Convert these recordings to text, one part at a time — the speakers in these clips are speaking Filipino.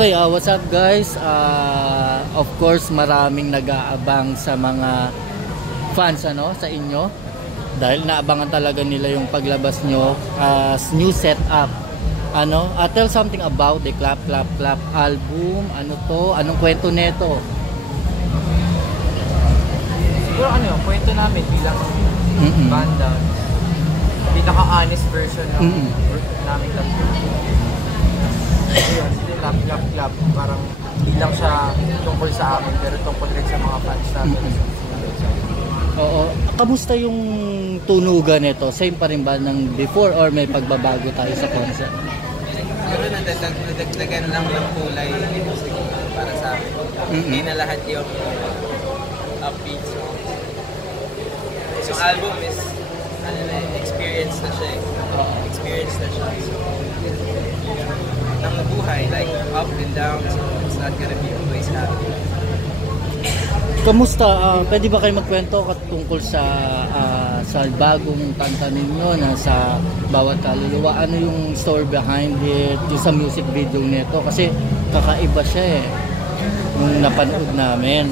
Okay, what's up guys? Of course, maraming nag-aabang sa mga fans sa inyo. Dahil naabangan talaga nila yung paglabas nyo as new setup. Tell something about the Clap Clap Clap album. Ano to? Anong kwento nito? Siguro kwento namin bilang banda. Pinaka-honest version ng namin tatlo. Ayun, Clap Clap Clap. Parang hindi lang siya tungkol sa amin, pero tungkol rin sa mga fans namin. Oo. Kamusta yung tunugan nito? Same pa rin ba ng before or may pagbabago tayo sa concept? Siguro nadagdagan lang ng kulay para sa amin. Hindi na lahat yung upbeat song. Yung album is experience na siya eh. Experience na siya. So, ng buhay, like up and down, so it's not gonna be always happy. Kamusta? Pwede ba kayo magkwento tungkol sa bagong kanta ninyo na sa Bawat Kaluluwa? Ano yung story behind it, yung sa music video nito? Kasi kakaiba siya eh, yung napanood namin.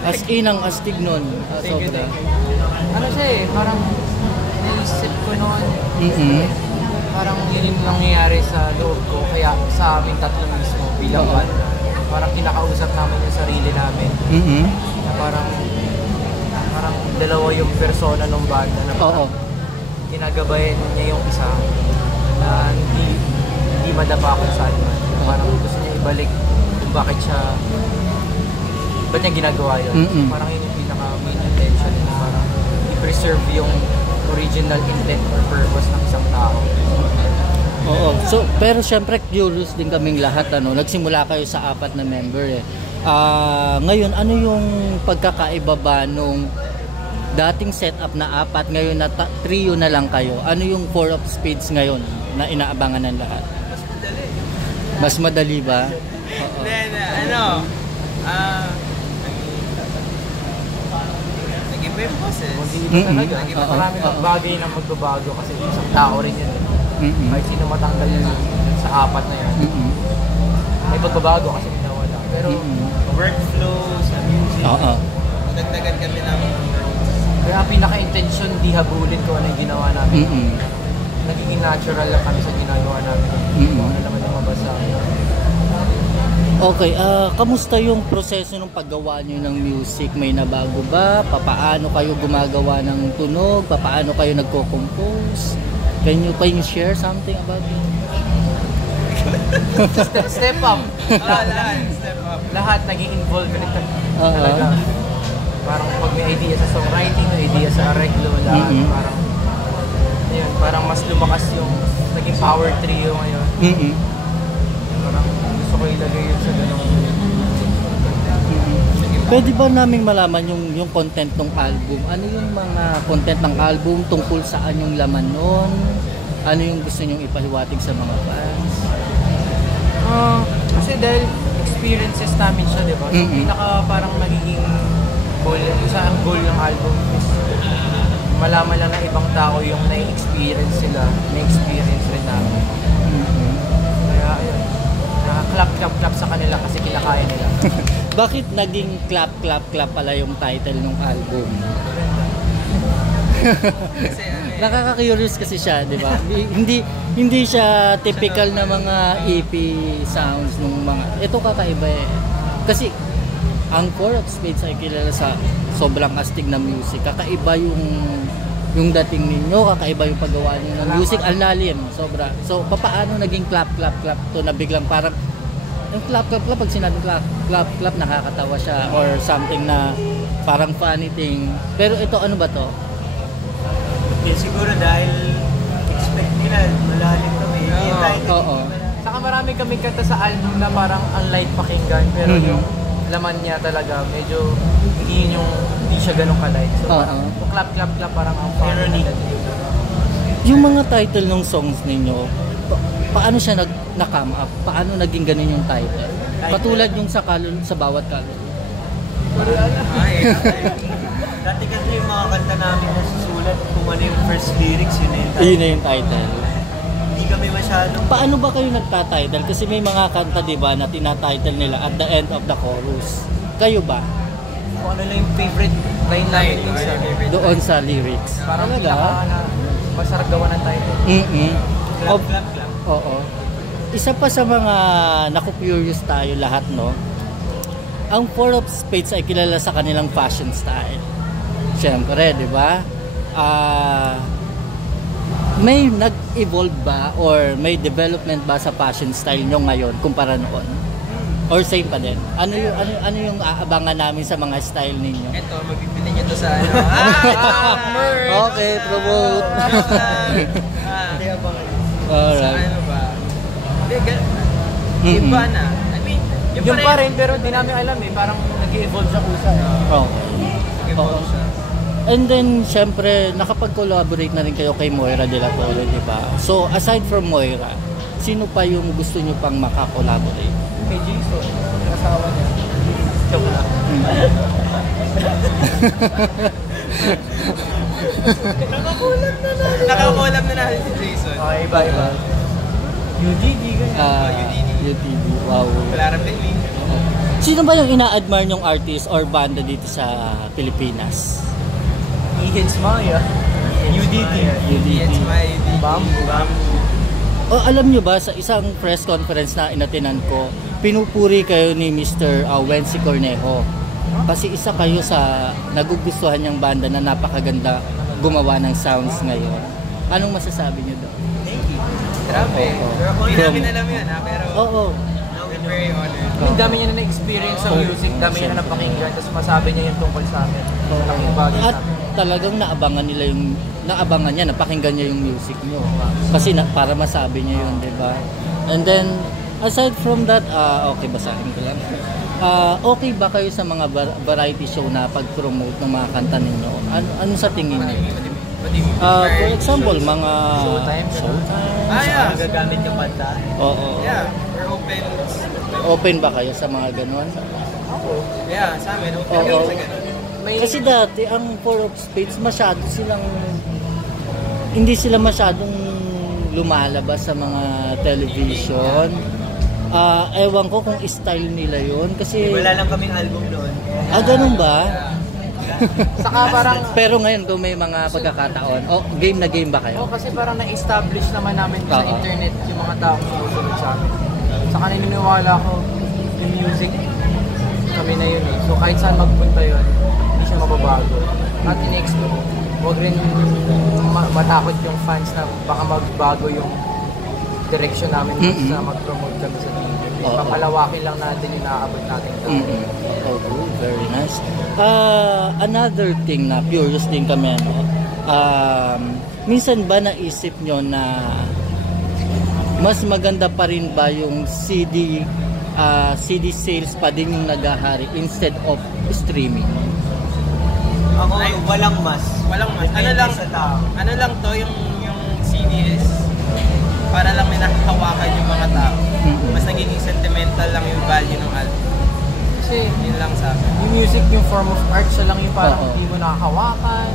As in ang astig nun, sobra. Ano siya eh, parang naisip ko noon, parang yun yung nangyayari sa loob ko, kaya sa aming tatlo mismo bilang banda. Parang kinakausap namin yung sarili namin. Na parang dalawa yung persona ng banda na parang ginagabayan niya yung isa na hindi madapa kung saan man. Parang gusto niya ibalik kung bakit ba't niya ginagawa yun. So parang yun yung pinaka-main intention na parang i-preserve yung original intent or purpose ng isang tao. Oo. So, pero syempre curious din kaming lahat nagsimula kayo sa 4 na member eh. Ngayon ano yung pagkakaiba ba nung dating setup na 4 ngayon na trio na lang kayo? Ano yung 4 of spades ngayon na inaabangan ng lahat? Mas madali. Mas madali ba? Then nag-iba yung boses. Marami ng bagay na magbabago kasi isang tao rin yun. Kahit sino matanggal sa 4 na yan. May pagbabago kasi nawala. Pero Workflow sa music. Nadagdagan kami ng kaya pinaka-intention di habulin ko ano yung ginawa namin. Nagiging natural lang kami sa ginagawa namin. Ano naman yung mabasa. Okay, kamusta yung proseso ng paggawa niyo ng music? May nabago ba? Paano kayo gumagawa ng tunog? Paano kayo nagko-compose? Can you share something about it? Step up. Step up. Lahat naging involved nito. Talaga. Parang pag may idea sa songwriting, may idea sa arreglo, lahat parang mas lumakas yung naging power trio ngayon. Parang gusto ko ilagay yun sa ganung. Pwede ba naming malaman yung content ng album? Ano yung mga content ng album? Tungkol saan yung laman nun? Ano yung gusto nyong ipahiwatig sa mga fans? Kasi dahil experiences namin siya, di ba? So, pinaka parang magiging goal, isang goal ng album is malaman lang ng ibang tao yung na-experience sila, na-experience rin namin. Kaya ayun, naka-clap sa kanila kasi kinakaya nila. Bakit naging Clap Clap Clap pala yung title ng album? Kasi Nakaka-curious kasi siya, di ba? Hindi siya typical na mga EP sounds nung mga ito kakaiba eh. Kasi ang 4 of Spades ay kilala sa sobrang astig na music. Kakaiba yung dating ninyo, kakaiba yung paggawa niyo ng music, ang lalim, sobra. So paano naging Clap Clap Clap to na biglang parang yung Clap Clap Clap, pag sinabing Clap Clap nakakatawa siya or something na parang funny thing. Pero ito ano ba to? siguro dahil expect nila malalim kami. Saka marami kami kanta sa album na parang ang light pakinggan pero yung laman niya talaga medyo hindi siya ganun ka-light. So parang Clap Clap Clap parang ang irony. Yung mga title ng songs ninyo, paano siya na-come up? Paano naging ganun yung title? Patulad yung sa Bawat Kaluluwa. Dati kasi yung mga kanta namin nasusulat kung ano yung first lyrics, yun na yung title. Yun na yung title. Hindi kami masyadong... Paano ba kayo nagtatitle? Kasi may mga kanta, di ba, na tinatitle nila at the end of the chorus. Kayo ba? Kung ano lang yung favorite line namin minsan. Doon sa lyrics. Parang Talaga? pinaka na masarap gawa ng title. Clap. Oo. Isa pa sa mga naku-curious tayo lahat, no? Ang Four of Spades ay kilala sa kanilang fashion style. Siyempre, di ba? May nag-evolve ba or may development ba sa fashion style nyo ngayon kumpara noon? Or same pa din? Ano yung aabangan namin sa mga style ninyo? Ito, mabibili nyo to sa ano. Okay, promote. Sa Alright. ano ba? Hindi, iba na. I mean, Yung pa rin, pero di namin alam eh. Parang nag-evolve siya kusa. Okay. Nag-evolve siya. And then, syempre, nakapag-collaborate na rin kayo kay Moira de la Torre, di ba? So, aside from Moira, sino pa yung gusto nyo pang makakollaborate? Kay Jason, yung asawa niya. Joke lang. Nakakulam na natin si Jason. Okay, iba. UDD, ganyan. UTV. Wow. Clara Belli. Sino ba yung ina-admire nyong artist or banda dito sa Pilipinas? Ihits Maya. UDD. It's my Bamboo. O alam nyo ba, sa isang press conference na inatinan ko, pinupuri kayo ni Mr. Wency Cornejo. Kasi isa kayo sa nagugustuhan niyang banda na napakaganda gumawa ng sounds ngayon. Anong masasabi niyo doon? Grabe. Pero hindi namin alam yun ha, pero Oo. we're very honored. Ang dami niya na na-experience sa music, dami niya na napakinggan, tapos masabi niya yung tungkol sa amin. Malaking bagay sa At amin. talagang naabangan niya, napakinggan niya yung music niyo. Kasi para masabi niya yun, di ba? And then, aside from that, okay, basahin ko lang. Okay ba kayo sa mga variety show na pag-promote ng mga kanta ninyo? Ano sa tingin niyo? For example, mga Showtime. Yeah. Gagamit yung kanta. Oo. Yeah, we're open. Open ba kayo sa mga ganon? Yeah, sa amin, open Oo. kami sa ganun. Kasi dati, ang Four of Spades, hindi sila masyadong lumalabas sa mga television. Ewan ko kung style nila yon kasi... Wala lang kaming album noon. Ganun ba? Saka parang, Pero ngayon, kung may mga pagkakataon, game na game ba kayo? kasi parang na-establish naman namin sa Oo. internet yung mga taong sumusunod sa amin. Saka naniniwala ko, yung music, kami na yun eh. So kahit saan magpunta yun, hindi siya mababago. At in-explore, huwag rin matakot yung fans na baka magbago yung direction namin sa mag-promote kami sa TV. Oo. Papalawakin lang natin yung naaabot natin. Oh, good. Very nice. Another thing na curious din kami, minsan ba naisip nyo na mas maganda pa rin ba yung CD sales pa din yung naghahari instead of streaming? Ako, walang mas. Walang mas. Depende sa tao. Ano lang to, yung CD is para lang may nakahawakan yung mga tao. Mas nagiging sentimental lang yung value ng album. Kasi Yun lang sa akin. yung music, yung form of art, siya lang yung parang Oo. hindi mo nakakawakan.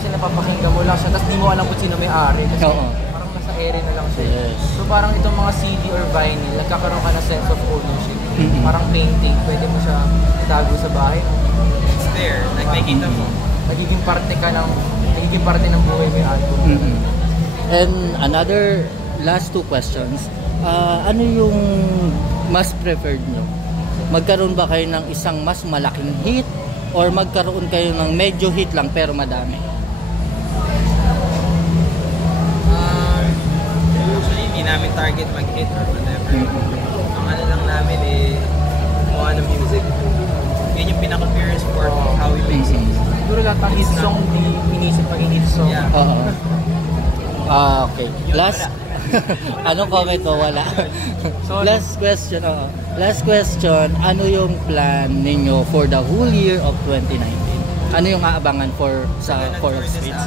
Kasi napapakinggan mo lang siya, tapos di mo alam kung sino may-ari. Kasi Oo. parang nasa ere na lang siya. Yes. So parang itong mga CD or vinyl, nagkakaroon ka ng sense of ownership. Parang painting, pwede mo siya itago sa bahay. It's there. Like, nakikita mo. Nagiging parte ng buhay mo yung album. And another last two questions. Ano yung mas preferred nyo? Magkaroon ba kayo ng isang mas malaking hit or magkaroon kayo ng medyo hit lang pero madami? Usually, hindi namin target mag-hit or whatever. Ang ano lang namin kung ano music. Yun yung pinaka-purest form of how we make songs. Siguro lahat ng hit song, inisip pag hit song. Yeah. Oo. Okay. Last anong comment mo? Wala. Last question. Last question. Ano yung plan ninyo for the whole year of 2019? Ano yung aabangan sa Four of Spades?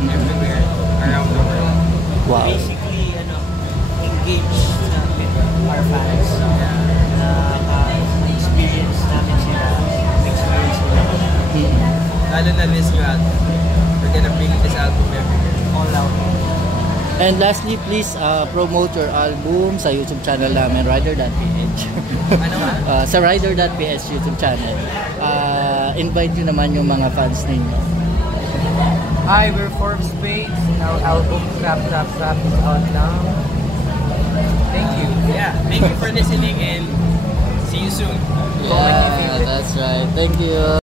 Everywhere around the world. Wow. Basically, engage namin our fans. Experience namin sila. Experience nila. Lalo na this new album. We're gonna bring this album everywhere. All out. And lastly, please promote your album sa YouTube channel namin, Rider.ph. Ano nga? Sa Rider.ph YouTube channel. Invite nyo naman yung mga fans ninyo. Hi, we're Forbes Spades. Our album Crap Crap Crap is out now. Thank you. Yeah, thank you for listening and see you soon. Yeah, that's right. Thank you.